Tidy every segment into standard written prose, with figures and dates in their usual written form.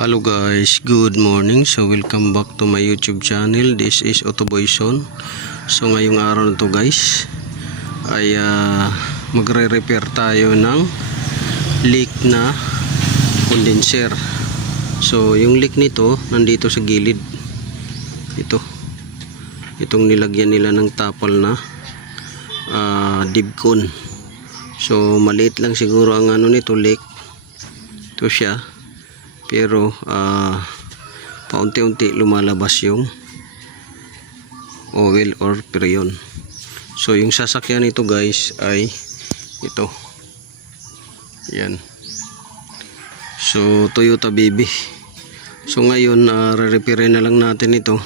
Hello guys, good morning. So welcome back to my YouTube channel. This is Autoboyson. So ngayong araw na to guys ay magre-repair tayo ng leak na condenser. So yung leak nito nandito sa gilid. Itong nilagyan nila ng tapal na dibcon. So maliit lang siguro ang ano nito, leak. Ito siya. Pero paunti-unti lumalabas yung oil or freon. So yung sasakyan nito guys ay ito. Yan. So Toyota Baby. So ngayon re-repair na lang natin ito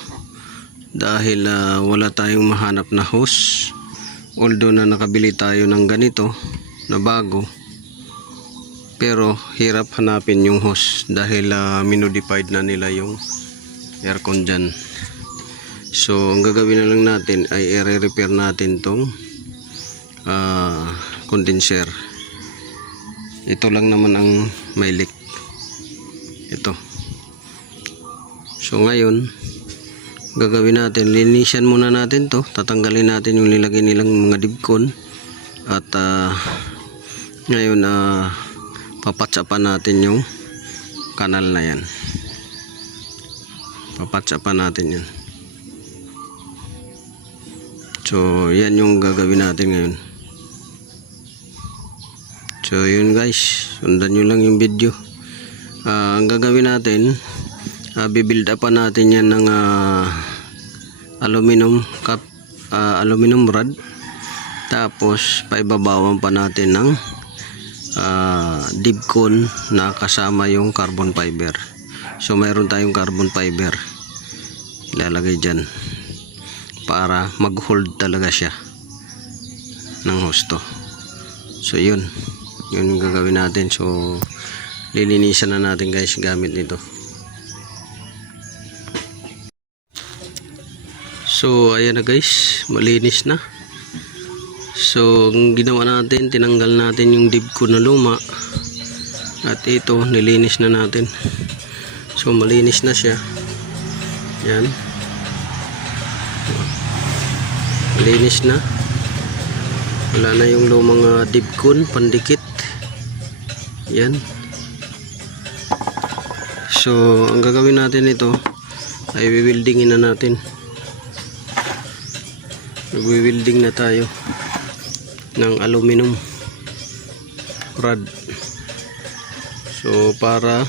dahil wala tayong mahanap na hose. Although na nakabili tayo ng ganito na bago, pero hirap hanapin yung hose dahil minodified na nila yung aircon dyan. So ang gagawin na lang natin ay i-repair natin tong condenser. Ito lang naman ang may leak. Ito. So ngayon gagawin natin, linisan muna natin to. Tatanggalin natin yung nilagay nilang mga dibcon. At ngayon papatsapan natin yung kanal na yan. Papatsapan natin yan. So yan yung gagawin natin ngayon. So yun guys, sundan nyo lang yung video. Ang gagawin natin, bibuild up natin yan ng aluminum cup, aluminum rod. Tapos paibabawan pa natin ng dibcon na kasama yung carbon fiber. So mayroon tayong carbon fiber ilalagay dyan para mag hold talaga siya ng husto. So yun yung gagawin natin. So lilinisan na natin guys gamit nito. So ayan na guys, malinis na. So ang ginawa natin, tinanggal natin yung dibcon na luma at ito nilinis na natin. So malinis na siya. Yan, malinis na, wala na yung lumang dibcon pandikit. Yan. So ang gagawin natin ito ay wiwildingin na natin. Wiwilding na tayo ng aluminum rod. So para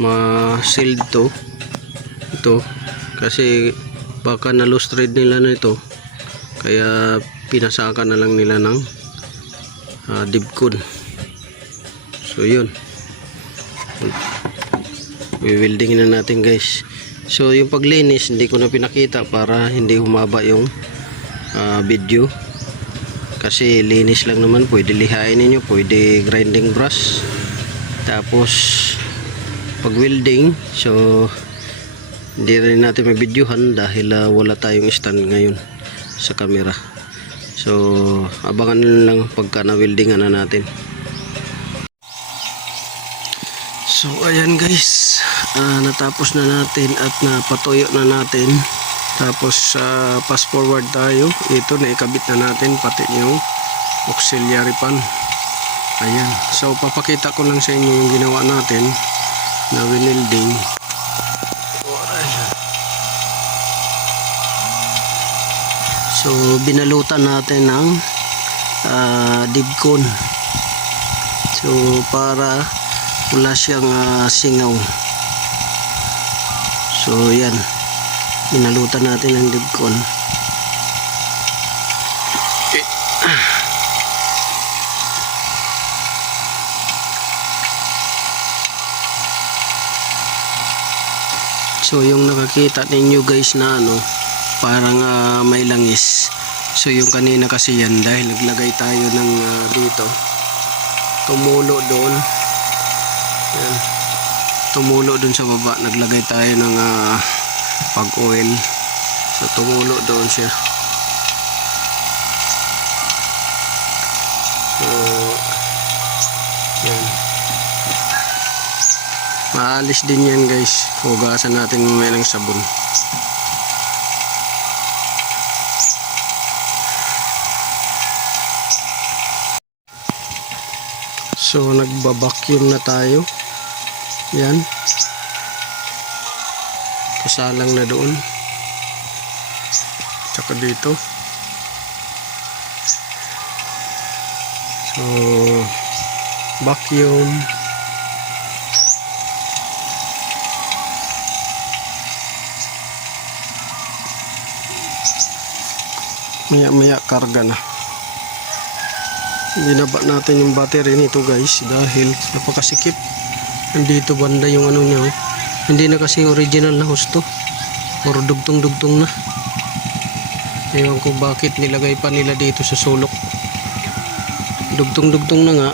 ma-sealed ito kasi baka na-loose thread nila na ito, kaya pinasakan na lang nila ng dibcon. So yun, wiwilding na natin guys. So yung paglinis hindi ko na pinakita para hindi humaba yung video. Kasi linis lang naman, pwede lihain ninyo, pwede grinding brush. Tapos pag welding, so hindi rin natin mabidyohan dahil wala tayong stand ngayon sa camera. So abangan lang pagka na-weldingan na natin. So ayan guys, natapos na natin at napatuyo na natin. Tapos fast forward tayo. Ito na ikabit na natin pati yung auxiliary pan. Ayan. So papakita ko lang sa inyo yung ginawa natin na winelding. So binalutan natin ng dibcon. So para wala siyang singaw. So yan, binalutan natin ng dibcon. So yung nakakita ninyo guys na parang may langis. So yung kanina kasi yan dahil naglagay tayo ng dito, tumulo doon. Yan. Tumulo doon sa baba, naglagay tayo ng pag oil. So tumulo doon siya. So yan, Aalis din yan guys. Hugasan natin mamaya ng sabon. So nagbabacuum na tayo. Yan. Kasalang na doon. Tsaka dito. So vacuum. Maya karga na. Binaba natin yung battery nito guys dahil napakasikip. Nandito banda yung ano niya. Oh. Hindi na kasi original na husto. Puro dugtong-dugtong na. Ewan ko bakit nilagay pa nila dito sa sulok. Dugtong-dugtong na nga.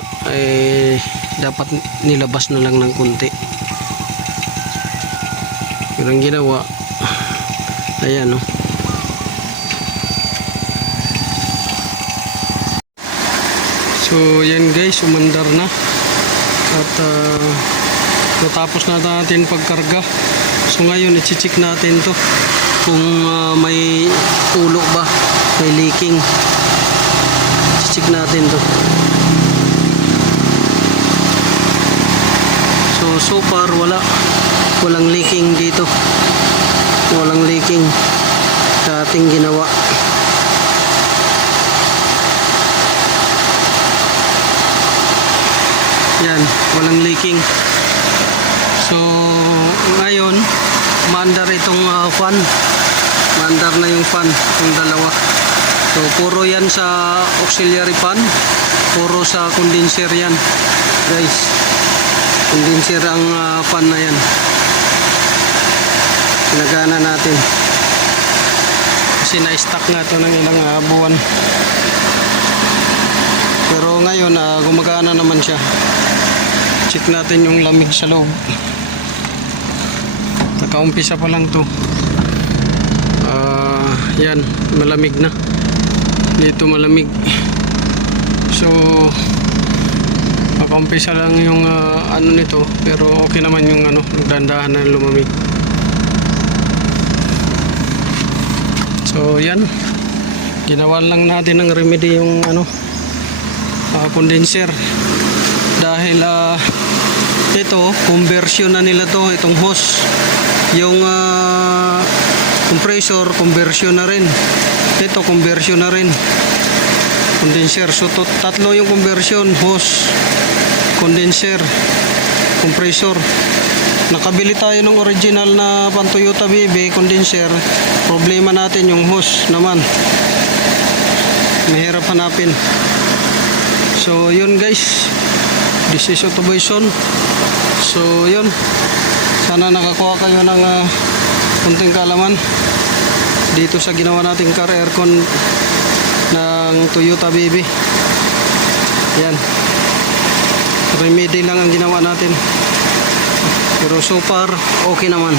Dapat nilabas na lang ng konti. Pero ang ginawa, ayan o. So yan guys, umandar na. At natapos na natin pagkarga. So ngayon i-check natin to kung may ulo ba, may leaking. I-check natin to. So far walang leaking dito. Walang leaking sa ating ginawa. Yan, walang leaking. So ngayon maandar itong fan. Maandar na yung fan, yung dalawa. So puro yan sa auxiliary fan, puro sa condenser yan guys. Condenser ang fan na yan. Pinagana natin kasi na-stack nga ito ng ilang buwan. Pero ngayon gumagana naman siya. Check natin yung lamig sa loob. Nakaumpisa pa lang to. Yan, malamig na. Dito malamig. So nakaumpisa lang yung ano nito, pero okay naman yung ano, dandahan na lumamig. So yan, ginawa lang natin ng remedy yung ano, condenser. Dahil ito, conversion na nila to, itong hose. Yung compressor, conversion na rin. Ito, conversion na rin. Condenser. So tatlo yung conversion, hose, condenser, compressor. Nakabili tayo ng original na pan Toyota BB condenser. Problema natin yung hose naman. Mahirap hanapin. So yun guys, this is Autoboyson. So yun, sana nakakuha kayo ng kunting kaalaman dito sa ginawa nating car aircon ng Toyota BB. Yan, remedy lang ang ginawa natin, pero so far okay naman.